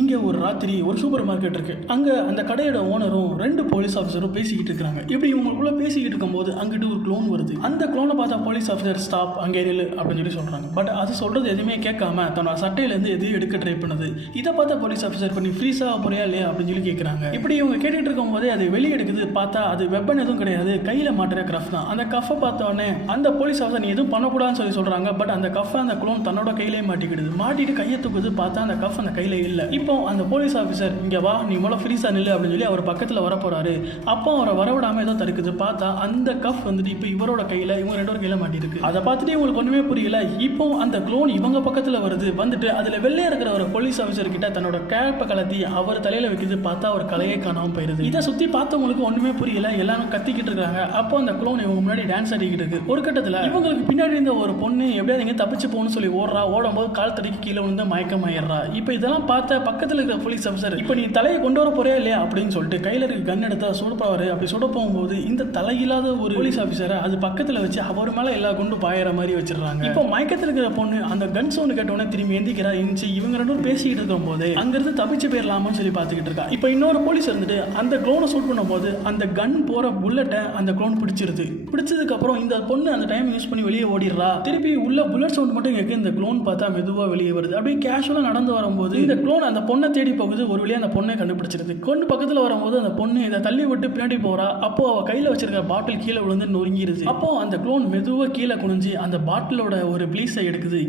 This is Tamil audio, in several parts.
இங்க ஒரு ராத்திரி ஒரு சூப்பர் மார்க்கெட் இருக்கு. அங்க அந்த கடையோட ஓனரும் 2 போலீஸ் ஆஃபீஸரும் பேசிக்கிட்டு இருக்காங்க. இப்படி இவங்களுக்குள்ள பேசிக்கிட்டு இருக்கும்போது அங்கிட்டு ஒரு க்ளோன் வருது. அந்த க்ளோனை பார்த்தா போலீஸ் ஆஃபீஸர் ஸ்டாப் அங்கே நில்லு அப்படின்னு சொல்லி சொல்றாங்க. பட் அது சொல்றது எதுவுமே கேட்காம தன்னோட சட்டையிலேருந்து எதையும் எடுக்க ட்ரை பண்ணுது. இதை பார்த்தா போலீஸ் ஆஃபீஸர் பண்ணி ஃப்ரீஸ் ஆக போறியா இல்லையா அப்படின்னு சொல்லி கேட்குறாங்க. இப்படி இவங்க கேட்டுட்டு இருக்கும் போதே அது வெளியே எடுக்குது. பார்த்தா அது வெப்பன் எதுவும் கிடையாது, கையில மாட்டுற கஃப் தான். அந்த கஃபை பார்த்த உடனே அந்த போலீஸ் ஆஃபீஸர் நீ எதுவும் பண்ணக்கூடாதுன்னு சொல்லி சொல்றாங்க. பட் அந்த கஃபை அந்த க்ளோன் தன்னோட கையிலே மாட்டிக்கிடுது. மாட்டிட்டு கையை தூக்குது. பார்த்தா அந்த கஃப் அந்த கையில இல்லை. இப்போ அந்த போலீஸ் ஆஃபீஸர் இங்கே வா நீ மூலம் ஃப்ரீஸா நில்லு அப்படின்னு சொல்லி அவர் பக்கத்தில் வர போறாரு. அப்போ அவரை வரவிடாமல் ஏதோ தடுக்குது. பார்த்தா அந்த கஃப் வந்துட்டு இப்போ இவரோட கையில் இவங்க 2 கையில் மாட்டிருக்கு. அதை பார்த்துட்டு இவங்களுக்கு ஒன்றுமே புரியல. இப்போ அந்த க்ளோன் இவங்க பக்கத்தில் வருது. வந்துட்டு அதில் வெள்ளையா இருக்கிற ஒரு போலீஸ் ஆஃபீஸர் கிட்ட தன்னோட கேப்பை கலத்தி அவர் தலையில் வைக்குது. பார்த்தா அவர் கலையே காணாமல் போயிருது. இதை சுற்றி பார்த்தவங்களுக்கு ஒன்றுமே புரியல. எல்லாரும் கத்திக்கிட்டு இருக்காங்க. அப்போ அந்த க்ளோன் இவங்க முன்னாடி டான்ஸ் ஆடிக்கிட்டு இருக்கு. ஒரு கட்டத்தில் இவங்களுக்கு பின்னாடி இருந்த ஒரு பொண்ணு எப்படியாவது இங்கே தப்பிச்சு போகணும்னு சொல்லி ஓடும்போது கால் தடிக்கு கீழே விழுந்து மயக்கமாயிடுறா. இப்போ இதெல்லாம் பார்த்த பக்கத்தில் இருக்கிற போலீஸ் ஆஃபீஸர் இப்போ நீ தலையை கொண்டு வர போறியா இல்லையா அப்படின்னு சொல்லிட்டு கையில் இருக்க கன் எடுத்தா சுடப்பாரு. அப்படி சுட போகும்போது இந்த தலையில்லாத ஒரு போலீஸ் ஆஃபீஸரை அது பக்கத்தில் வச்சு அவர் மேலே எல்லா கொண்டு பாயிற மாதிரி வச்சிடறாங்க. இப்போ மயக்கத்தில் இருக்கிற பொண்ணு அந்த கன் சவுண்ட் கேட்டோன்னே திரும்பி எந்திக்கிறா. இன்ச்சு இவங்க 2 பேசிக்கிட்டு இருக்கும் போது அங்கிருந்து தப்பிச்சு போயிடலாமான்னு சொல்லி பார்த்துக்கிட்டு இருக்கா. இப்போ இன்னொரு போலீஸ் இருந்துட்டு அந்த க்ளோனை ஷூட் பண்ணும் போது அந்த கன் போற புல்லட்டை அந்த க்ளோன் பிடிச்சிருது. பிடிச்சதுக்கு அப்புறம் இந்த பொண்ணு அந்த டைம் யூஸ் பண்ணி வெளியே ஓடிடுறா. திருப்பி உள்ள புல்லட் சவுண்ட் மட்டும் கேட்க இந்த க்ளோன் பார்த்தா மெதுவாக வெளியே வருது. அப்படியே கேஷுவலா நடந்து வரும்போது இந்த க்ளோன் அந்த பொண்ணை தேடி போகுது. ஒரு வழியாக அந்த பொண்ணை கண்டுபிடிச்சிருது. கொண்டு பக்கத்தில் வரும்போது அந்த பொண்ணு இதை தள்ளி விட்டு பின்னாடி போறா. அப்போ அவ கையில் வச்சிருக்க பாட்டில் கீழே விழுந்து நொறுங்கிருது. அப்போ அந்த க்ளோன் மெதுவாக கீழே குனிஞ்சு அந்த பாட்டிலோட ஒரு ப்ளீஸை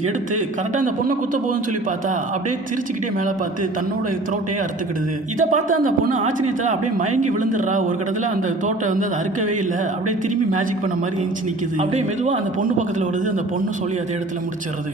எடுத்து கரெக்டாக அந்த பொண்ணை குத்த போகுதுன்னு சொல்லி பார்த்தா அப்படியே சிரிச்சுக்கிட்டே மேலே பார்த்து தன்னோட த்ரோட்டையே அறுத்துக்கிடுது. இதை பார்த்து அந்த பொண்ணு ஆச்சரியத்தில் அப்படியே மயங்கி விழுந்துடுறா. ஒரு கடத்தில் அந்த தோட்டை வந்து அது அறுக்கவே இல்லை. அப்படியே திரும்பி மேஜிக் பண்ண மாதிரி எஞ்சி நிற்குது. அப்படியே மெதுவாக அந்த பொண்ணு பக்கத்தில் வருது. அந்த பொண்ணு சொல்லி அதே இடத்துல முடிச்சிடுறது.